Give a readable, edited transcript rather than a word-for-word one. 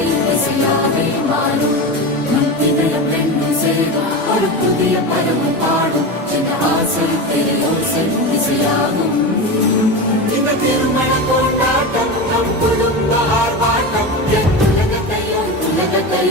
ஆசை இசையாவே மாறும். நம் இதயம் ரெண்டும் சேரும் ஒரு புதிய பருவம் பாடும். இந்த ஆசை திரையோசை இசையாகும். இந்த திருமண கொண்டாட்டம் நம் குடும்ப ஆர்ப்பாட்டம். உலகத்தை